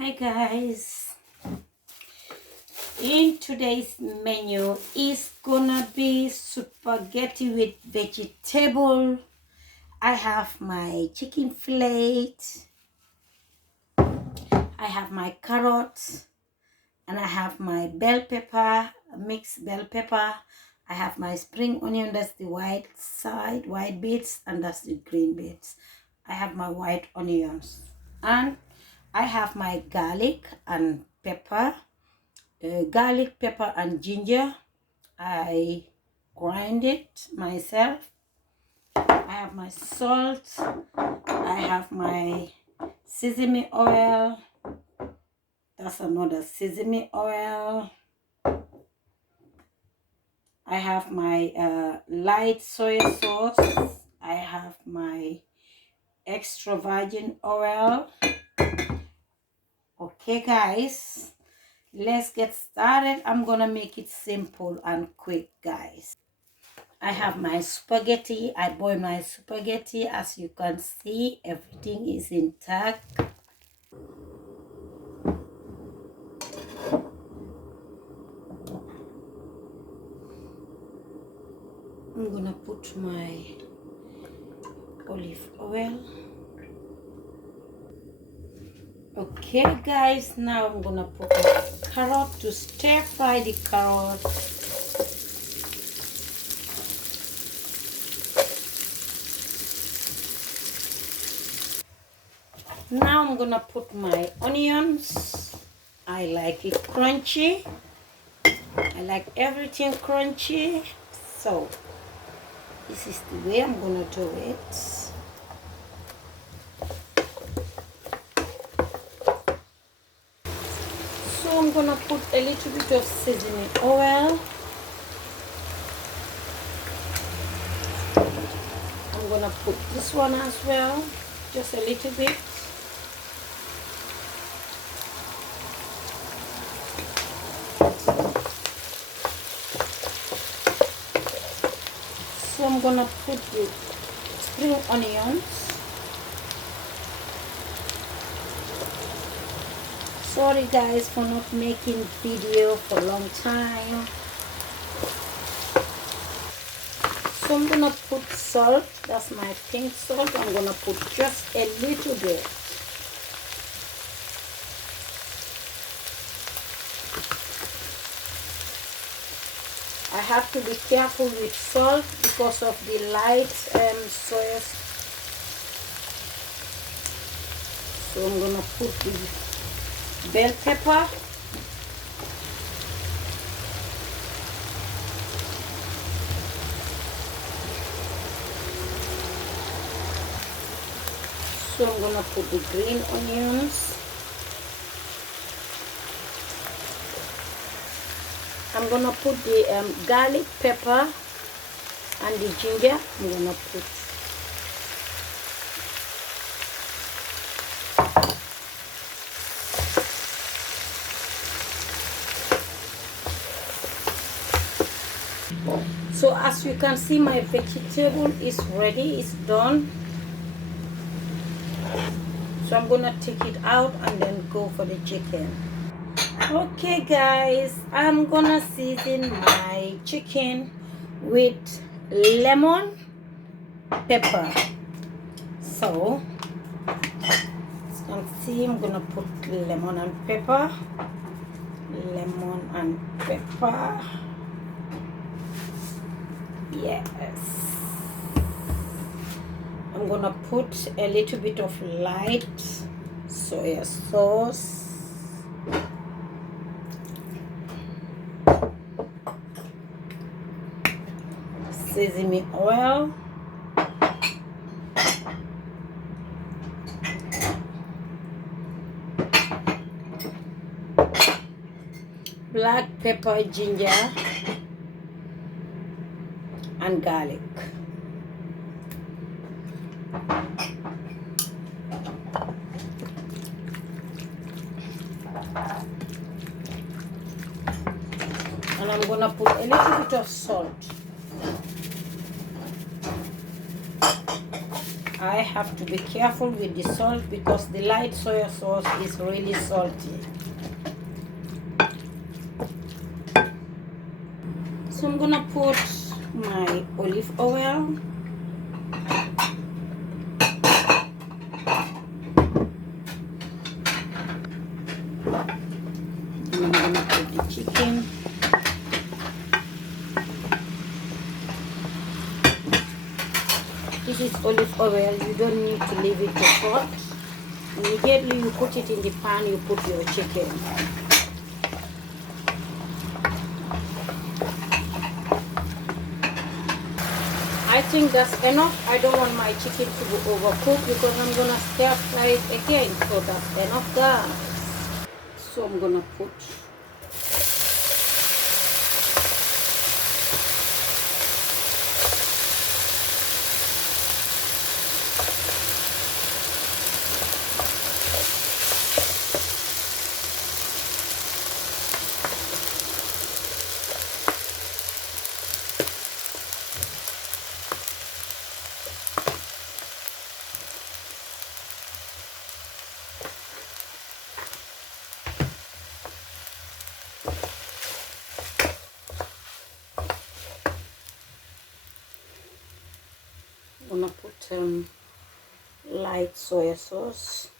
Hi guys, in today's menu is gonna be spaghetti with vegetable. I have my chicken fillet, I have my carrots, and I have my bell pepper, mixed bell pepper. I have my spring onion, that's the white side, white bits, and that's the green bits. I have my white onions, and I have my garlic and pepper. Garlic, pepper, and ginger. I grind it myself. I have my salt. I have my sesame oil. That's another sesame oil. I have my light soy sauce. I have my extra virgin oil. Okay, guys. Let's get started. I'm gonna make it simple and quick, guys. I have my spaghetti. I boil my spaghetti. As you can see, everything is intact. I'm gonna put my olive oil. Okay, guys, now I'm gonna put my carrot to stir fry the carrot. Now I'm gonna put my onions. I like it crunchy. I like everything crunchy. So this is the way I'm gonna do it. So I'm gonna put a little bit of sesame oil. I'm gonna put this one as well, just a little bit. So I'm gonna put the spring onions. Sorry guys for not making video for a long time. So I'm gonna put salt. That's my pink salt. I'm gonna put just a little bit. I have to be careful with salt because of the light soy sauce. So I'm gonna put the bell pepper. So I'm gonna put the green onions. I'm gonna put the garlic, pepper, and the ginger. I'm gonna put. So as you can see, my vegetable is ready. It's done. So I'm gonna take it out and then go for the chicken. Okay guys, I'm gonna season my chicken with lemon pepper. So as you can see, I'm gonna put lemon and pepper. Lemon and pepper. Yes. I'm gonna put a little bit of light soy sauce. Sesame oil. Black pepper, ginger, and garlic. And I'm gonna put a little bit of salt. I have to be careful with the salt because the light soy sauce is really salty. So I'm gonna put my olive oil. And I'm gonna put the chicken. This is olive oil. You don't need to leave it to hot. Immediately you put it in the pan, you put your chicken. I think that's enough. I don't want my chicken to be overcooked because I'm gonna stir fry it again. So that's enough, guys. So I'm gonna put light soy sauce.